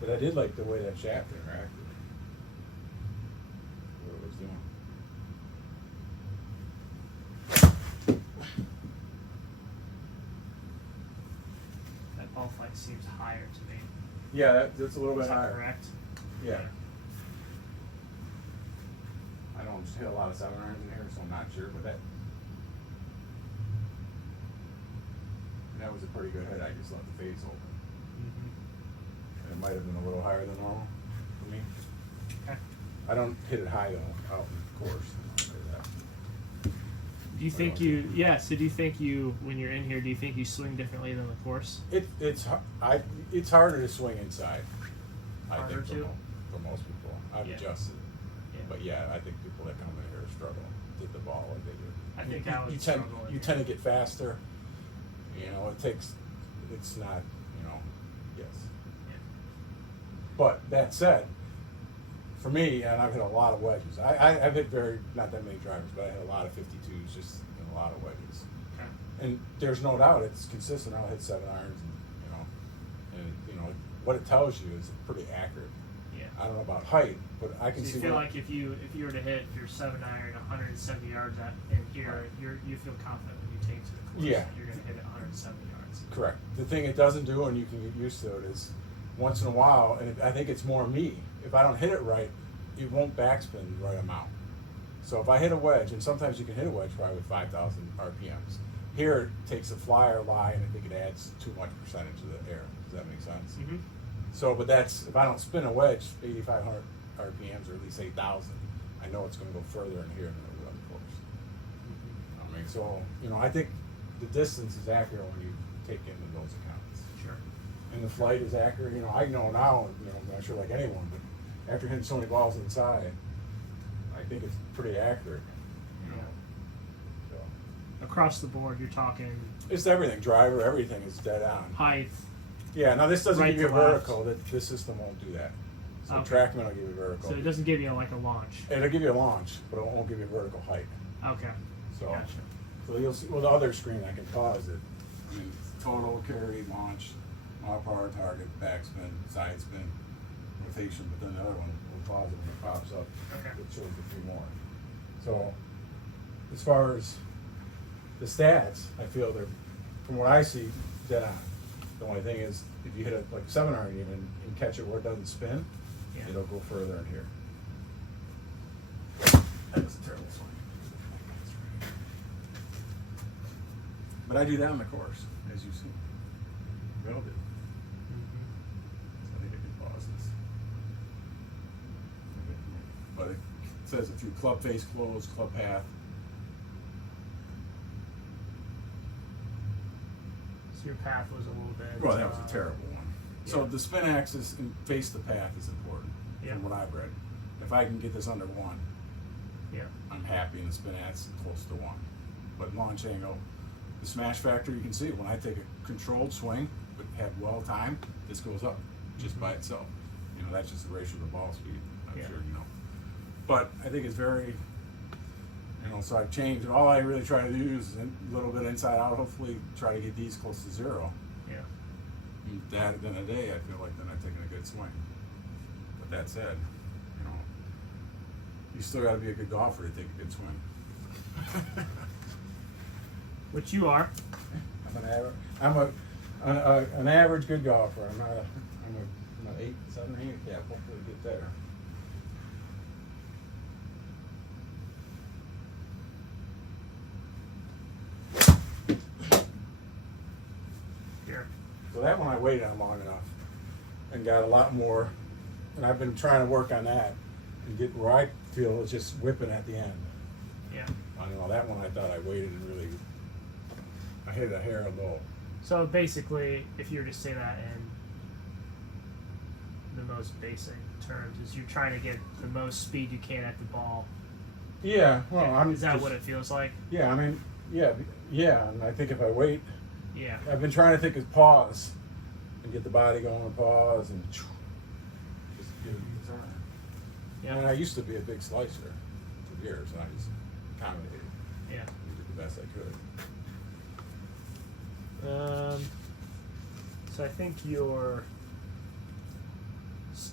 But I did like the way that shaft interacted. What it was doing. That ball flight seems higher to me. Yeah, that's a little Is bit that higher. correct? Yeah. I don't hit a lot of 7-irons in here, so I'm not sure, but that was a pretty good hit. I just left the face open. And it might have been a little higher than normal for me. Okay. I don't hit it high though, out in the course. I'll say that. Do you think you, yeah, so do you think you, when you're in here, do you think you swing differently than the course? It's harder to swing inside. Harder I think for most people. I've adjusted. Yeah. But yeah, I think people that come in here struggle to hit the ball like they do. I think I would struggle. You tend to get faster. You know, it's not, you know, yes. Yeah. But that said, for me, and I've hit a lot of wedges. I've hit not that many drivers, but I hit a lot of 52s, just in a lot of wedges. Okay. And there's no doubt it's consistent. I'll hit 7-irons, and you know, what it tells you is pretty accurate. Yeah. I don't know about height, but I can so see. You feel like if you were to hit your 7-iron 170 yards in here, right. You feel confident when you take it to the course. Yeah. You're going to hit it 170 yards. Correct. The thing it doesn't do, and you can get used to it, is once in a while, and I think it's more me. If I don't hit it right, it won't backspin the right amount. So if I hit a wedge, and sometimes you can hit a wedge probably with 5,000 RPMs. Here it takes a flyer lie, and I think it adds too much percentage to the air. Does that make sense? Mm-hmm. So, but that's, if I don't spin a wedge 8,500 RPMs or at least 8,000, I know it's going to go further in here than it would on the course. I mean, so, you know, I think the distance is accurate when you take into those accounts. Sure. And the flight is accurate. You know, I know now, you know, I'm not sure like anyone, but after hitting so many balls inside, I think it's pretty accurate. You know. So. Across the board, you're talking. It's everything. Driver, everything is dead on. Height. Yeah, now this doesn't Right give you a to left. vertical. This system won't do that. So Okay. TrackMan will give you a vertical. So it doesn't give you like a launch. It'll give you a launch, but it won't give you a vertical height. Okay. So, Gotcha. so you'll see. Well, the other screen I can pause it. I mean, total, carry, launch, mile power, target, backspin, side spin, rotation. But then the other one will pause it when it pops up. Okay. It shows a few more. So, as far as the stats, I feel they're, from what I see, dead on. The only thing is, if you hit it like 7-iron even and catch it where it doesn't spin, Yeah. it'll go further in here. That was a terrible swing. But I do that on the course, as you see. We all did. So I need to pause this. But it says it through club face closed, club path. So your path was a little bit. Well, that was a terrible one. So Yeah. the spin axis and face the path is important, Yeah. from what I've read. If I can get this under 1, Yeah. I'm happy, and the spin axis is close to 1. But launch angle, the smash factor, you can see when I take a controlled swing, but have well timed, this goes up just by itself. You know, that's just the ratio of the ball speed. I'm Yeah. sure you know. But I think it's very, you know, so I've changed. All I really try to do is a little bit inside out, hopefully try to get these close to 0. Yeah. And that, at the end of the day, I feel like then I've taken a good swing. But that said, you know, you still got to be a good golfer to take a good swing. Which you are. I'm an average good golfer. I'm an 8, 7, 8. Yeah, hopefully get there. Here. So that one I waited on long enough and got a lot more, and I've been trying to work on that and get where I feel is just whipping at the end. Yeah. I don't know, that one I thought I waited and really, I hit a hair low. So basically, if you were to say that in the most basic terms, is you're trying to get the most speed you can at the ball. Yeah, well, Is that what it feels like? Yeah, I mean, yeah, and I think if I wait, Yeah. I've been trying to think of pause and get the body going and pause and just get a turn. Yeah. And I used to be a big slicer for years, and I just accommodated. Yeah. I did the best I could. So I think your Stay